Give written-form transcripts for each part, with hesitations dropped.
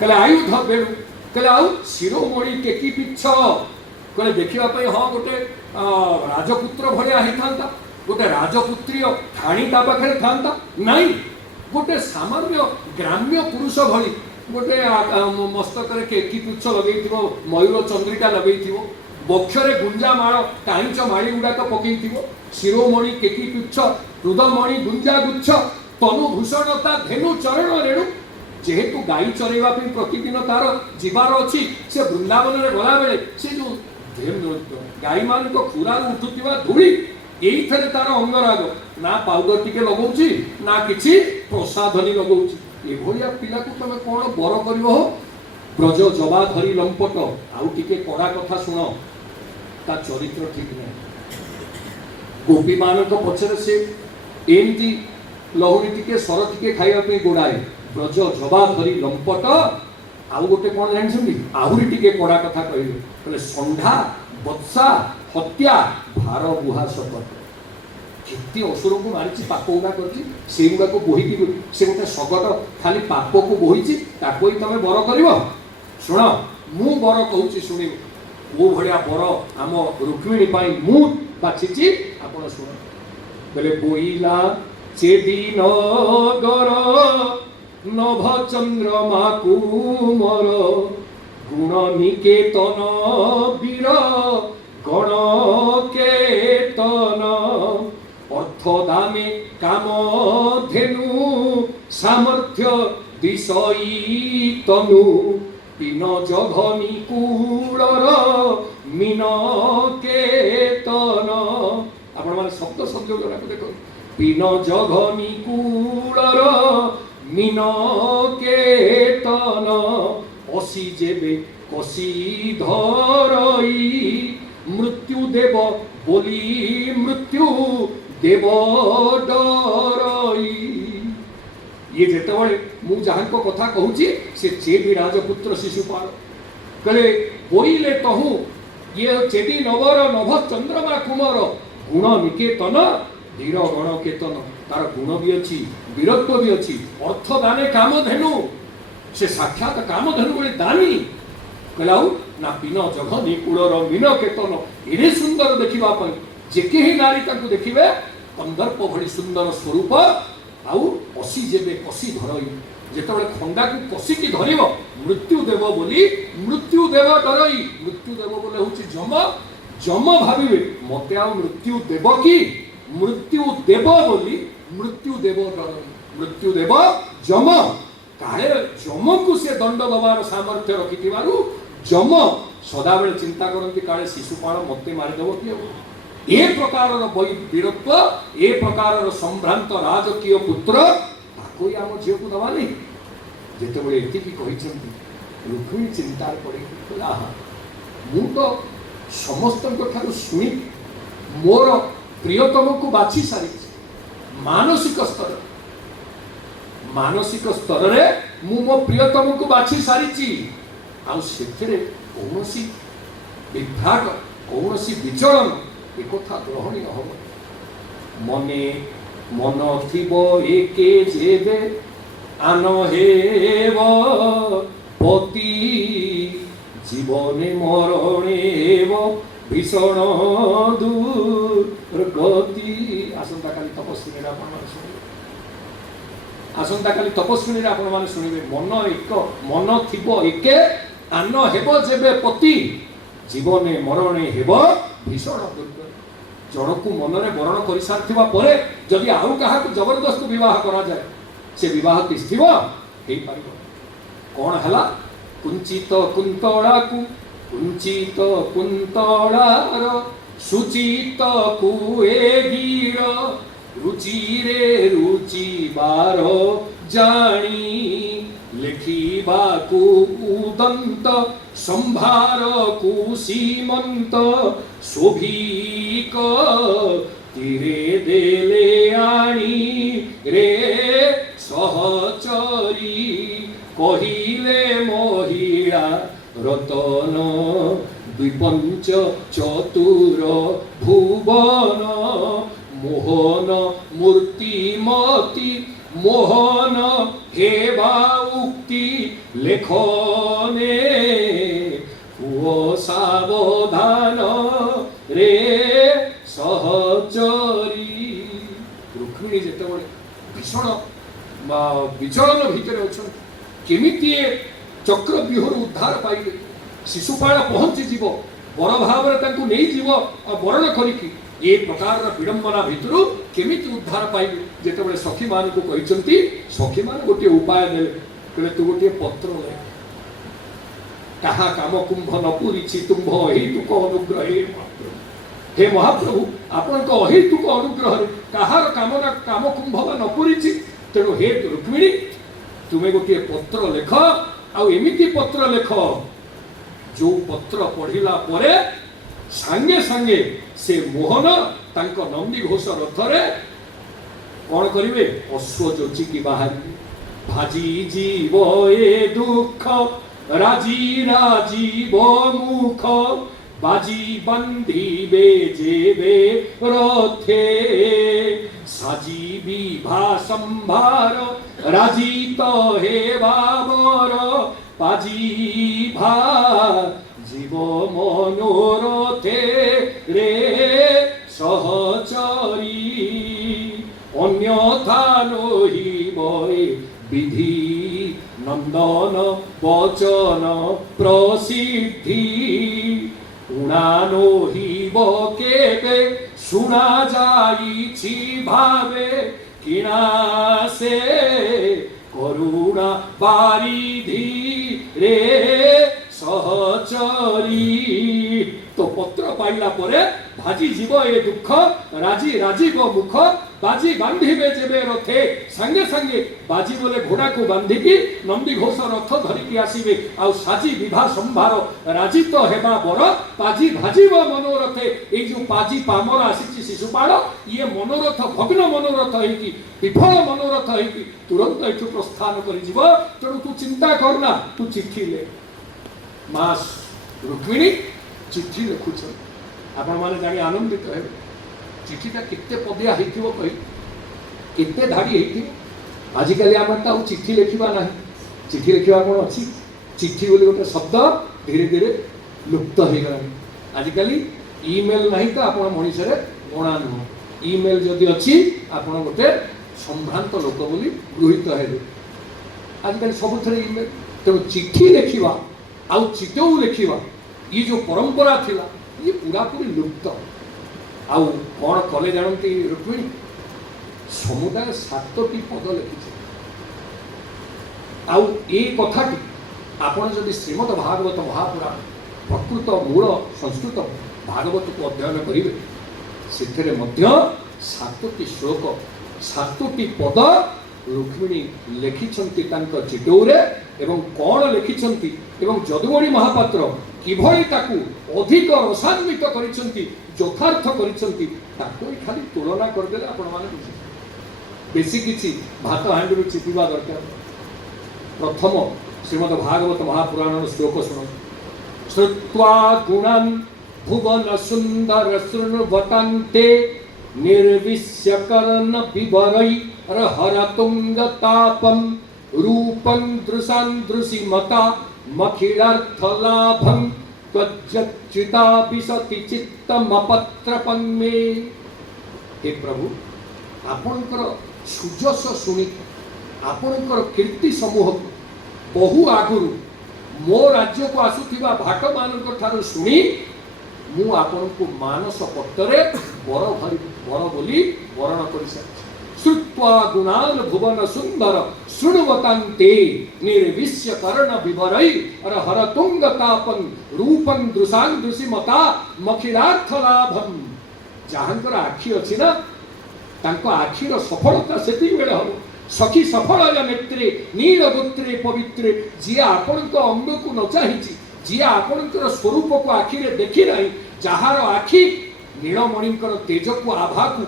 कहले आयुध बेणु कहले आउ शिरोमणि केकी पिछ कहले देखा हाँ गोटे राजपुत्र भाया होता गोटे राजपुत्री ठाणी ता पाखे था नाई गोटे सामान्य ग्राम्य पुरुष भली गोटे मस्तक केकी पुछ लगे मयूर चंद्रिका लगे बक्षरे गुंजा माड़ कांच माड़ी गुड़ाक पकई शिरोमणि केकी पुछ हृदमणि गुंजा गुच्छ तनुभूषणता धेनु चरण रेणु जेहेतु गाई चरेवा प्रतिदिन तार जीवार अच्छी से वृंदावन में गला बेले से जो गाई मान खुरा उठुवा धूली यही तार अंगराग ना पाउडर टिके लगौची ना किसी प्रसाधनी लगौची एभलिया पिला को तुम कौन बर कर ब्रज जवा धरी लंपट आउ टिके कड़ा कथा शुण ता चरित्र ठीक नहीं गोपी मान पछरे से एमती लहुरी टिके सर टिके खाइबा गोड़ाए ब्रज जवा धरी लंपट आउ गोटे कौन जानते आहरी टिके कड़ा कथा कहले संधा बत्सा हत्या भार बुहा शपथ केते असुर को मारी पाप गुड़ा कर बोहीकी से गोटे शगट खाली पाप को बोही ताको ही तुम बर कर शुण मु बर कहूँ शुण वो भाया बर आम रुक्मिणी मु बाछी आप शुण बोले बोईला चेदी नगर नभ चंद्रमा कुमर गुण निकेतन वीर गण केतन अर्थ दामे काम धेनु सामर्थ्य दिशई तनु पिन जघनी कूलर मीन केतन आपण माने शब्द संयोग देख पिन जघनी कूलर मीन केतन असी जेबे कसी धरई मृत्यु देव बोली मृत्यु देव डरई ये जेतबळे मु जहां को कथा कहूची से चेदी राजपुत्र शिशुपाल कले बोईले कहूँ ये चेदी नवर नभ चंद्रमा कुमार गुण निकेतन धीर गण केतन तार गुण भी अच्छी वीरत्व भी अच्छी अर्थ दाने काम धेनु से साक्षात काम धेनु बोले दानी कहलाऊ ना पिन जघनी कूलर मीन केतन एडे सुंदर देखा जे ही नारी ताकू देखिबे कंदर्प भली सुंदर स्वरूप आउ असी जेबे कसी धरई जेतबळे खंडा को कसिकी धरिबो मृत्यु देव बोली मृत्यु देव डरई मृत्यु देव बोले होची जम जम भाबिबे मते आ मृत्यु देव की मृत्यु देव बोली मृत्यु देव डरई मृत्यु देव जम काले जम को से दंड दबार सामर्थ्य रखिथिबारु जम सदा बेले चिंता करती काले शिशुपाल मते मारिदेव कि ए प्रकार वीरत्व ए प्रकार संभ्रांत राजकीय पुत्र ताको आम झील को दबा नहीं जिते एतिकी रुक्मिणी चिंतार पड़े आहा मु तो समस्त शुणी मोर प्रियतम को बाछी सारी मानसिक स्तर रे मु मो प्रियतम को बाछी सारी आउ सेथिरे कौनसी विभ्राट कौनसी विचलन एक ग्रहणीय हम मने मन थिबो एके जेबे आन हेब पति जीवने मरणे हेब भीषण दुर्गति आसंता काली तपस्विनी आपण माने शुणिबे मन एक मन थिबो एके आन हेब जेबे पति जीवने मरणे हेब भीषण दुर्गति जन को मन में वरण कर सारा पर जदि आउ क्या जबरदस्त विवाह करा जाए से विवाह तिष्ठिब कौन है कुंचित कुंतला को कुंचित कुंतलार सुचित कुएगीर रुचि रे रुचि बार जानी लिखिबा को उदंत संभार को सीमंत शोभिक तीरे देले आनी रे सहचरी कहिले महिला रतन द्विपंच चतुर भुवन मोहन मूर्तिमती मोहन हेबा उक्ति लेखने हुओ सावधान रे सहचरी। रुक्मिणी जेतेबेले भीषण विचलन भितर अच्छा केमिति चक्रव्यूहर उद्धार पाइले शिशुपाल पहुंची जीव बर भाव नहीं जीव बरण करिकी ये प्रकार विडंबना भितर केमिति उद्धार पाइले जेतेबेले सखी मान को कहिसंती सखी मान गोटे उपाय देले कहले तू गोटे पत्र ले कहा काम कुंभ न पूरी तुम्भ हेतुक अनुग्रह हे महाप्रभु आपण को अहेतुक अनुग्रह कहार कामना काम कुंभ न पूरी तेणु हे रुक्मिणी तुम्हें गोटे पत्र लेख आमिति पत्र लेख जो पत्र पढ़िला परे सांगे सांगे से मोहन तांक नंदी घोष रथरे कौन करिवे अश्व जोचिकी बाहर भाजी जीव ए दुख राजी राजीव मुख बाजी बंधीबे जेबे रथे साजी विभा संभार राजी तो हे बाबर पाजी भा जीव मनोरथे रे सहचरी अन्यथा नहिब विधि नंदन वचन प्रसिद्धि उड़ानो हिब केबे सुना जाइछि भावे किना से करुणा बारिधि रे सहचरी। तो पत्र पाइला परे भाजी जीव ए दुख राजी राजीव मुख बाजी बांधिबे जेबे रथे संगे संगे बाजी बोले घोड़ा को बांधिकी नंदी घोष रथ धरिकी आसीबे आ साजी विभा संभार राजी तो हेबा बर पाजी भाजीब मनोरथे ए जो पाजी पामर आसीची शिशुपाल ये मनोरथ भग्न मनोरथ हेकी विफल मनोरथ हेकी तुरंत एठु प्रस्थान करि जीव तेणु तू चिंता करना तू चिट्ठी ले मां रुक्मिणी चिट्ठी लिखुछ आपण माने जानि आनंदित हेबे चिठीटा केते पदिया हेतिबो कहि केते धाडी हेतिबो आजिकली आमर ता चिट्ठी लिखिबा नाही चिट्ठी लिखिबा कोन अछि चिट्ठी बोली गोटे शब्द धीरे धीरे लुप्त हो गला आजिकली ईमेल नाही तो आपण मनिषरे गणा न ईमेल जदि अछि आपण गोटे संभ्रांत लोक बोली गृहीत हेबे आजिकली सबुथरे ईमेल तो चिट्ठी लिखिबा आउ चिठौ लिखिबा ये जो परंपरा थिला ये पूरा पूरी लुप्त आउ कौन कले जानती रुक्मिणी समुदाय 7टी पद लिखी आउ ए कथाटी आपण जदि श्रीमद् भागवत महापुराण प्रकृत मूल संस्कृत भागवत को अध्ययन करेंगे से मध्य 7टी श्लोक 7टी पद रुक्मिणी लिखिछंती तांको चिटौरे एवं कौन लिखिछंती एवं जदुमणि महापात्र किभଳି ताकू अधिक रसान्वित करिछंती यथार्थ करिछंती ताकू खाली तुलना कर देले आपण माने बुझी बेसी किछि भात हांडरू चिपिबा दरकार। प्रथम श्रीमद् भागवत महापुराण श्लोक सुनो श्रुत्वा गुणान् भुवन सुंदर शृण्वतान्ते निर्विश्य कर्ण विवरै हरतुंग तापम रूपं दृशान् दृशिमता मखिलार्थ लाभं त्वज्जच्युता विशति चित्तमपत्रपं मे। हे प्रभु आपणकर सुजस शुणी आपणकर कीर्ति समूह बहु आगुरु मो राज्य को आसुथिबा भाट मानक ठारू शुणी मु आपणको मानस पत्तरे बर बोली वरण करि सारी श्रुत्वा गुणान् भुवन सुंदर शृण्वतान्ते निर्विश्य कर्ण विवरै हरतुंग तापं रूपं दृशान् दृशिमता मखिलार्थ लाभं जहाँकर आखि अछि ना तांको आखिर सफलता सेति बेले हो सखी सफल नेत्रे नीलगोत्रे पवित्रे जी आपणक अंग को न चाहिछि जी आपणकर स्वरूप को आखिरे देखि नाही जहार आखि नीलमणिकर तेज को आभा को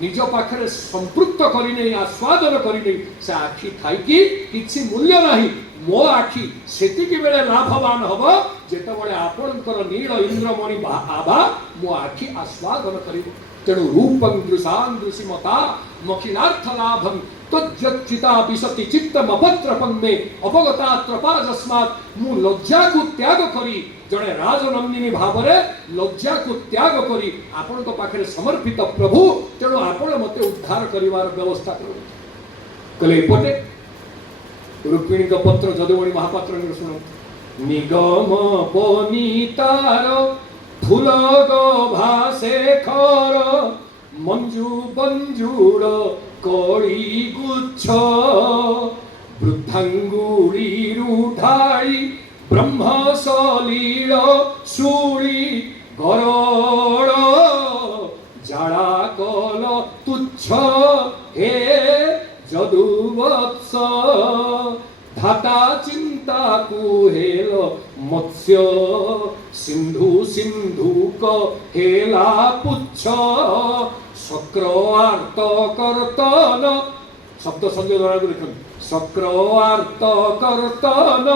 निज पाखरे संपृक्त करिने आस्वादन करिने से आखि थाइकी किछि मूल्य नाही मो आखि सेतिकी बेले लाभवान हबो जेतबेले आपणकर नील इंद्रमणि आभा मो आखि आस्वादन करिबो तेणु रूपं दृशान् दृशिमता मखिलार्थ लाभं तज्जच्चिता विशति चित्तम अभद्रपन में अवगतात्र पारजस्मात् मु लज्जा को त्याग करी जड़े राजनंदिनी भाव में लज्जा को त्याग करी आपण को पाखरे समर्पित प्रभु तेणु आपण मते उद्धार करिवार व्यवस्था करू कले पटे रुक्मिणी का पत्र जदुमणि महापात्र ने सुनो निगम पनीतार फूल भासे खर मंजू बंजूर कड़ी गुच्छ वृद्धांगुली रूढ़ाई ब्रह्म सलील सुड़ी गरड़ जाड़ा कल तुच्छ हे जदुवत्स धाता चिंता कुहेल मत्स्य सिंधु सिंधु को हेला पुच्छ शक्रवार्त कर्तन शब्द संजय द्वारा लिखन शक्रवार्त कर्तन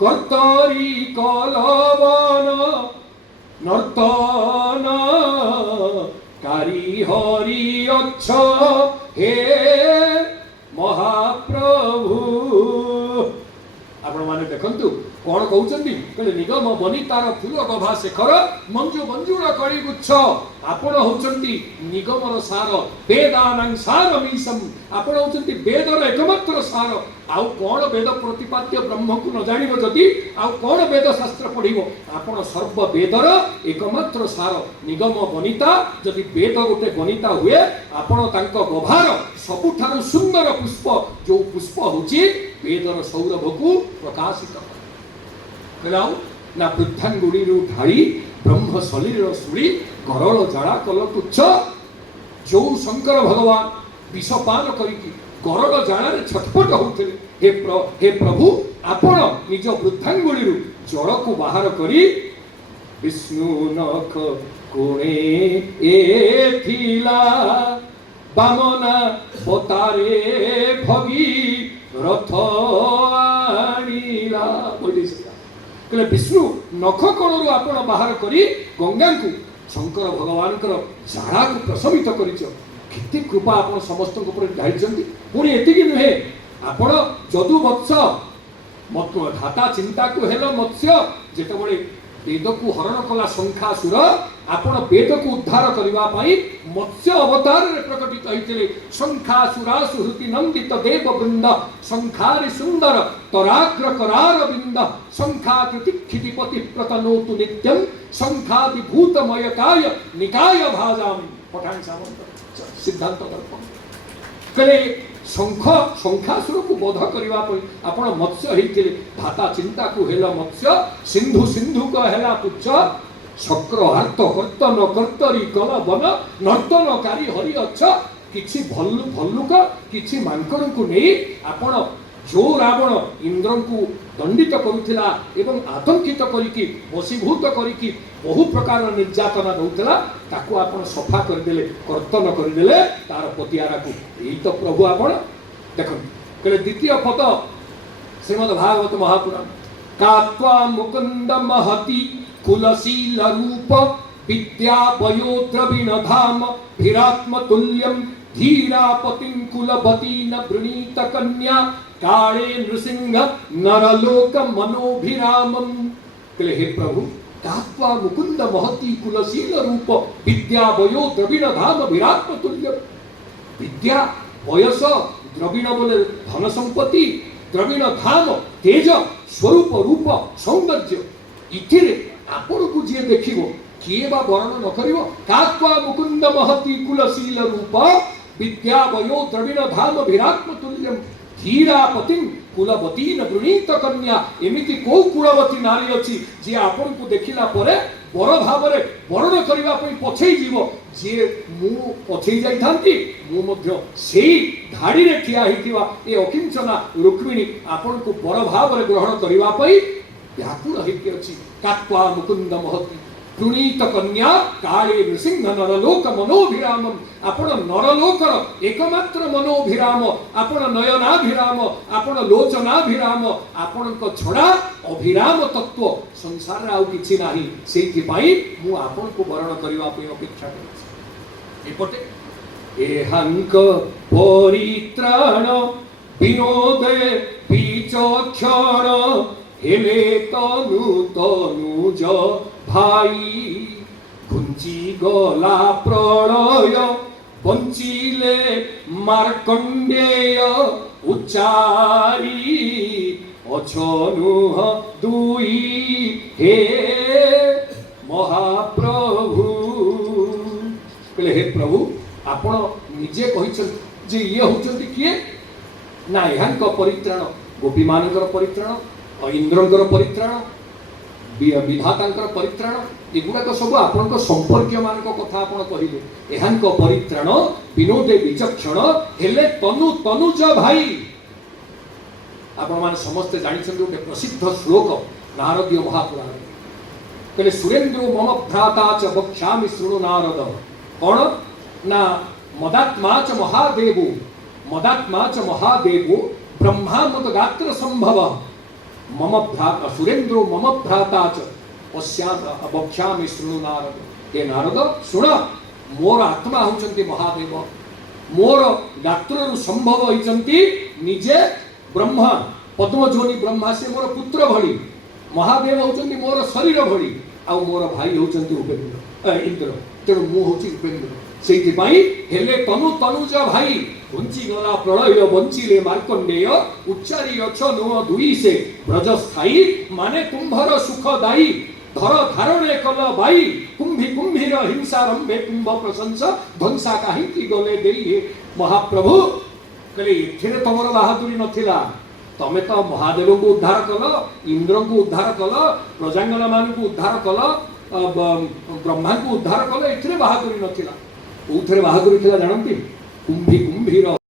कर्तरी कलवन नर्तन कारी हरि अच्छ हे महाप्रभु आपण माने देखंतु कोन कहउचंदी कहले निगम बनितार फूल गभा शेखर मंजू मंजूर कड़ी गुच्छ आपण होचंती निगमर सार वेदानां सारमीसम आपण होचंती वेदर एकमात्र सार आउ कोन वेद प्रतिपाद्य ब्रह्म को न जानिबो जति आउ कोन वेद शास्त्र पढिबो आपण सर्व वेदर एकमात्र सार निगम बनिता जति वेद गोटे बनिता हुए आपण तांको गभार सबुठारु सुंदर पुष्प जो पुष्प होची वेदर सौरभ को प्रकाशित कलाउ ना वृद्धांगुड़ी ढाई ब्रह्म सलील सुड़ी गरल जड़ा कल तुच्छ जो शंकर भगवान विषपान करिकी गरल जड़ा छटपट होते हे प्रभु आपण निज वृद्धांगुड़ी जड़ को बाहर करी विष्णु नख कोणे एथिला बामना बतारे भगी रथ आनीला बोली कहले विष्णु नख कोणरू आपण बाहर करी गंगा को शंकर भगवान झाड़ा को प्रशमित करिछ केते कृपा आपण समस्त ऊपर ढाळिछंती पुणी एतिकी नुहे आपण जदु वत्स मत धाता चिंता को हेलो मत्स्य जेतबळे वेद को हरण कला शंखासुर आपण वेद को उद्धार करबा पई मत्स्य अवतार रे प्रकटित होइतिले शंखासुरा सुहृति नंदित देव वृंद शंखारि सुंदर तराग्र करार बिंद शंखाकृति क्षितिपति प्रतनोतु नित्यं शंखादि भूतमयकाय निकाय भाजाम पठान सामंत सिद्धांत दर्पण कले शंख शंखासुर को बोध करबा पई आपण मत्स्य होइतिले धाता चिंता को हेला मत्स्य सिंधु सिंधु को हेला पुच्छ शक्रहार्थ कर्तन कर्तरी कल वन नर्तनकारी हरि अच्छ किछि भल्लुक किछि मांकड़ को नहीं आपण जो रावण इंद्र को दंडित करुथिला एवं आतंकित करिकी वशीभूत करिकी बहु प्रकार निर्यातना दउतला ताको आपण सफा कर देले कर्तन कर देले तार पतियारा को एई तो प्रभु आपण देखन कहले द्वितीय पद श्रीमद् भागवत महापुराण कात्वा मुकुंद महति कुलशील रूप विद्या वयो द्रविण धाम भिरात्म तुल्यम धीरापतिं कुलवतीन वृणीत कन्या काले नृसिंह नरलोक मनोभिरामम कहले हे प्रभु कात्वा मुकुंद महति कुलशील रूप विद्या वयो द्रविण धाम भिरात्म तुल्यम विद्या वयस द्रविण बोले धन संपत्ति द्रविण धाम तेज स्वरूप रूप सौंदर्य इथिरे आपण को जे देखिबो किए बा वर्णन न करिवो कात्वा मुकुंद महति कुलशील रूप विद्या वयो द्रविण धाम भिरात्म तुल्यम धीरापतिं कुलवतीन वृणीत कन्या एमिति को कुलवती नारी अछि जे आपण को देखिला परे बर भाव रे वर्ण करबा पई पछई जीवो जे मु पछई जाई थांती मु मध्य सेही धाड़ी रे ठिया हितिवा ए अकिंचना रुक्मिणी आपण को बर भाव रे ग्रहण करबा पई व्याकुल हिति अछि कात्वा मुकुंद महति वृणीत कन्या काले नृसिंह नरलोक मनोभिरामम आपण नरलोकर एकमात्र मनोभिराम आपण नयनाभिराम आपण लोचनाभिराम आपण को छड़ा अभिराम तत्व संसार आउ किछि नाही सेति पई मु आपण को वर्ण करबा पे अपेक्षा करछि एपटे एहांक परित्राण विनोदे विचक्षण हेले तनु तनुज भाई घुंची गला प्रलय बंचिले मार्कंडेय उच्चारी अछनुह दुई हे महाप्रभु कहले हे प्रभु आपण निजे कहिछन जे ये होचंती किए ना एहांक परित्राण गोपी मानकर परित्राण इंद्रंकर परित्राण विधातांकर परित्राण एगुड़ाक सब आपण संपर्क मान कथा आपण कहले एहांक परित्राण विनोदे विचक्षण हेले तनु तनुज भाई आपण माने समस्त जानिछन गोटे प्रसिद्ध श्लोक नारदीय महापुराण कहले सुरेंद्र मम भ्राता च वक्ष्यामि शृणु नारद कौन ना मदात्मा च महादेवो ब्रह्मा मत गात्र संभव मम भ्राता सुरेंद्रो मम भ्राता च पश्चात वक्ष्यामि शृणु नारद हे नारद शुण मोर आत्मा होचंती महादेव मोर गात्रु संभव होचंती निजे ब्रह्मा पद्मजोनि ब्रह्मा से मोर पुत्र भली महादेव होचंती मोर शरीर भली आ मोर भाई होचंती उपेंद्र इंद्र तेणु मु होची उपेंद्र सेति पाई हेले तनु तनुज भाई घुंची गला प्रलय बंचिले मार्कंडेय उच्चारी अछ नुह दुई से ब्रज स्थायी माने तुम्भर सुखदायी धर धारणे कल बाई कुंभी कुंभीर हिंसारंभे कुंभ प्रशंस ध्वंसा काहिंकी गले देई महाप्रभु कहले एथिरे तमर बहादुरी नथिला तमे तो महादेव को उद्धार कल इंद्र को उद्धार कल प्रजांगन मान को उद्धार कल ब्रह्मा को उद्धार कल एथिरे बहादुरी नथिला उथरे बहादुरी थिला जानंती कुंभी कुंभीर